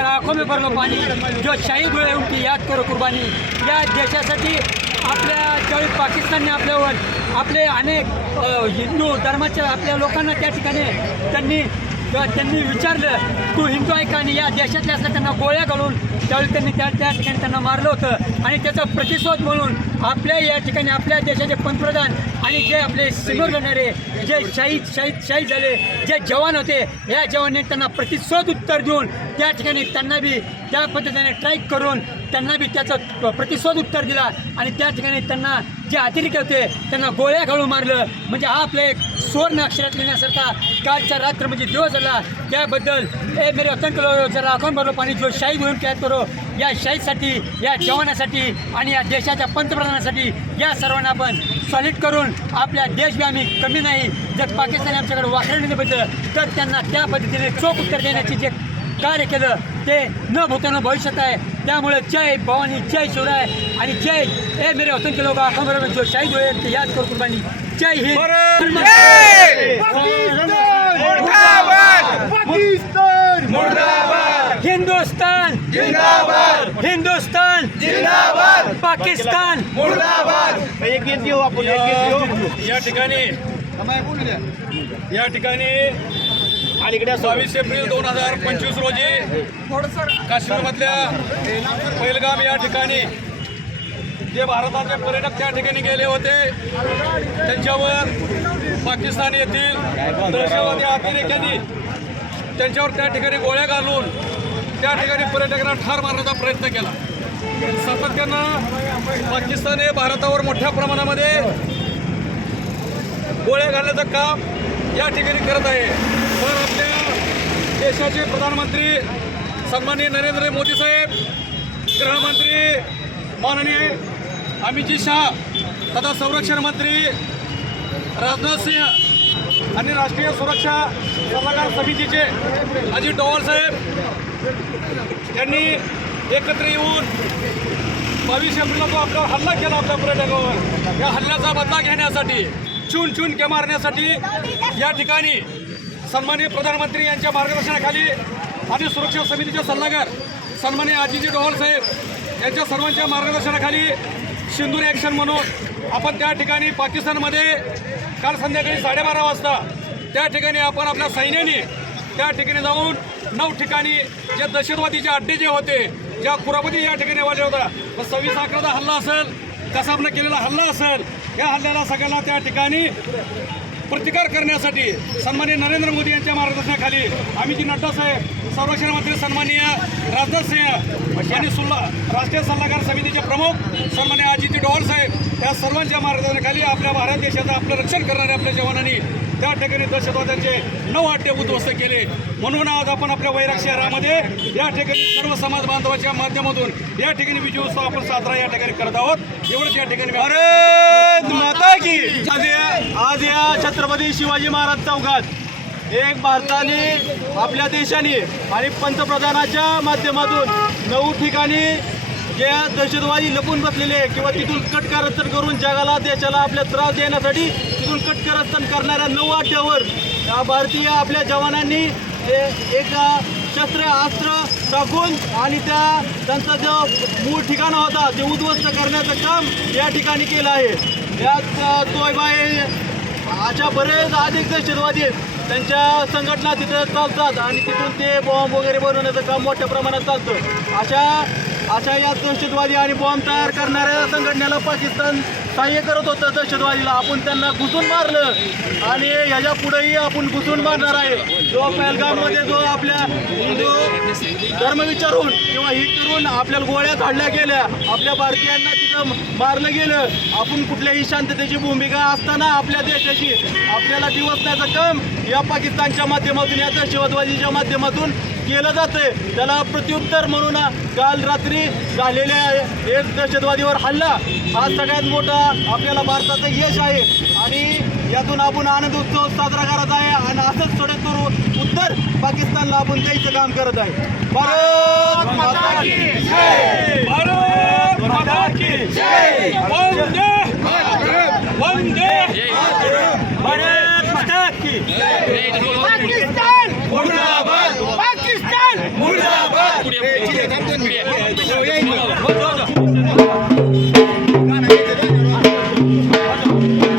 के लोगों आंखों में भर पाणी. जो शहीद हुए उनकी याद करो कुर्बानी. या देशासाठी आपल्या ज्यावेळी पाकिस्तानने आपल्यावर आपले अनेक हिंदू धर्माच्या आपल्या लोकांना त्या ठिकाणी त्यांनी किंवा त्यांनी विचारलं तू हिंदू आहे का आणि या देशातल्या असल्या त्यांना गोळ्या घालून? त्यावेळी त्यांनी त्या त्या ठिकाणी त्यांना मारलं होतं. आणि त्याचा प्रतिशोध म्हणून आपल्या या ठिकाणी आपल्या देशाचे पंतप्रधान आणि जे आपले समोर लढणारे जे शहीद शहीद शहीद झाले जे जवान होते या जवानांनी त्यांना प्रतिशोध उत्तर देऊन त्या ठिकाणी त्यांना बी त्या पद्धतीने ट्राईक करून त्यांना बी त्याचं प्रतिशोध उत्तर दिला. आणि त्या ठिकाणी त्यांना जे अतिरिक्त होते त्यांना गोळ्या घालून मारलं. म्हणजे हा आपला एक सुवर्ण अक्षरात लिहिण्यासारखा कालचा रात्र म्हणजे दिवस झाला. त्याबद्दल ए मेरे वतन के जरा आखोन भरलो पाणी जो शाही म्हणून क्या करो. या शाहीसाठी या जवानासाठी आणि या देशाच्या पंतप्रधानासाठी या सर्वांना आपण सॉलिड करून आपल्या देश बी आम्ही कमी नाही. जर पाकिस्तान आमच्याकडे वाकरण्याने बद्दल तर त्यांना त्या पद्धतीने चोख उत्तर देण्याची जे कार्य केलं ते न भूतानं भविष्यात आहे. त्यामुळे जय भवानी जय शिवराय आणि जय ए मेरे वतन के लोग जो शाहीद हुए ते याद करो कुर्बानी. जय हिंद. मुर्दाबाद. पाकिस्तान. मुर्दाबाद. हिंदुस्तान. जिंदाबाद. हिंदुस्तान. जिंदाबाद. पाकिस्तान. मुर्दाबाद. एक घेऊ आपण. या ठिकाणी या ठिकाणी अलीकडे बावीस एप्रिल दोन हजार पंचवीस रोजी काश्मीरमधल्या पहिलगाम या ठिकाणी जे भारताचे पर्यटक त्या ठिकाणी गेले होते त्यांच्यावर पाकिस्तान येथील दहशतवादी अतिरेक्यांनी त्यांच्यावर त्या ठिकाणी गोळ्या घालून त्या ठिकाणी पर्यटकांना ठार मारण्याचा प्रयत्न केला. सातत्यानं पाकिस्तान हे भारतावर मोठ्या प्रमाणामध्ये गोळ्या घालण्याचं काम या ठिकाणी करत आहे. तर आपल्या देशाचे प्रधानमंत्री सन्माननीय नरेंद्र मोदी साहेब गृहमंत्री माननीय अमितजी शाह तथा संरक्षण मंत्री राजनाथ सिंह आणि राष्ट्रीय सुरक्षा सल्लागार समितीचे अजित डोवाल साहेब यांनी एकत्र येऊन बावीस एप्रिलला जो आपला हल्ला केला आपल्या पर्यटकावर या हल्ल्याचा बदला घेण्यासाठी चून चून के मारण्यासाठी या ठिकाणी सन्माननीय प्रधानमंत्री यांच्या मार्गदर्शनाखाली आणि सुरक्षा समितीचे सल्लागार सन्माननीय आजीजी डोहाल साहेब यांच्या सर्वांच्या मार्गदर्शनाखाली सिंदूर ॲक्शन म्हणून आपण त्या ठिकाणी पाकिस्तानमध्ये काल संध्याकाळी साडेबारा वाजता त्या ठिकाणी आपण आपल्या सैन्याने त्या ठिकाणी जाऊन नऊ ठिकाणी जे दहशतवादीचे अड्डे जे होते ज्या कुरापती या ठिकाणी वाढले होता मग सव्वीस अकराचा हल्ला असेल कसाबनं केलेला हल्ला असेल या हल्ल्याला सगळ्याला त्या ठिकाणी प्रतिकार करण्यासाठी सन्माननीय नरेंद्र मोदी यांच्या मार्गदर्शनाखाली अमितजी नड्डा साहेब संरक्षण मंत्री सन्माननीय राजनाथ सिंह आणि सुल्ला राष्ट्रीय सल्लागार समितीचे प्रमुख सन्माननीय अजित डोवाल साहेब या सर्वांच्या मार्गदर्शनाखाली आपल्या भारत देशाचं आपलं रक्षण करणाऱ्या आपल्या जवानांनी त्या ठिकाणी दहशतवाद्यांचे नऊ अड्डे उद्ध्वस्त केले. म्हणून आज आपण आपल्या वैराग शहरामध्ये या ठिकाणी सर्व समाज बांधवाच्या माध्यमातून या ठिकाणी विजय उत्सव आपण साजरा या ठिकाणी करत आहोत. एवढंच या ठिकाणी आज या छत्रपती शिवाजी महाराज चौकात. एक भारताने आपल्या देशाने आणि पंतप्रधानाच्या माध्यमातून नऊ ठिकाणी जे दहशतवादी लपून बसलेले किंवा तिथून कटकारस्थान करून जगाला देशाला आपल्या त्रास देण्यासाठी तिथून कटकारस्थान करणाऱ्या नऊ अड्ड्यावर भारतीय आपल्या जवानांनी एक शस्त्र अस्त्र टाकून आणि त्या त्यांचा जो मूळ ठिकाणा होता ते उद्ध्वस्त करण्याचं काम या ठिकाणी केलं आहे. यात तोयबाई अशा बरेच अधिक दहशतवादी आहेत. त्यांच्या संघटना तिथं चालतात आणि तिथून ते बॉम्ब वगैरे बनवण्याचं काम मोठ्या प्रमाणात चालतं. अशा अशा या दहशतवादी आणि बॉम्ब तयार करणाऱ्या संघटनेला पाकिस्तान सहाय्य करत होतं दहशतवादीला. आपण त्यांना घुसून मारलं आणि ह्याच्या पुढेही आपण घुसून मारणार आहे. जो पहलगाममध्ये जो आपल्या हिंदू धर्म विचारून किंवा हित करून आपल्याला गोळ्या काढल्या गेल्या आपल्या भारतीयांना तिथं मारलं गेलं आपण कुठल्याही शांततेची भूमिका असताना आपल्या देशाची आपल्याला दिवसण्याचं काम या पाकिस्तानच्या माध्यमातून या दहशतवादीच्या माध्यमातून केलं जातंय त्याला प्रत्युत्तर म्हणून काल रात्री झालेल्या एक दहशतवादीवर हल्ला हा सगळ्यात मोठा आपल्याला भारताचं यश आहे आणि यातून आपण आनंद उत्सव साजरा करत आहे आणि असंच थोडे करू उत्तर पाकिस्तानला आपण द्यायचं काम करत आहे भारत माता की जय! भारत माता की जय! 我走走，走走走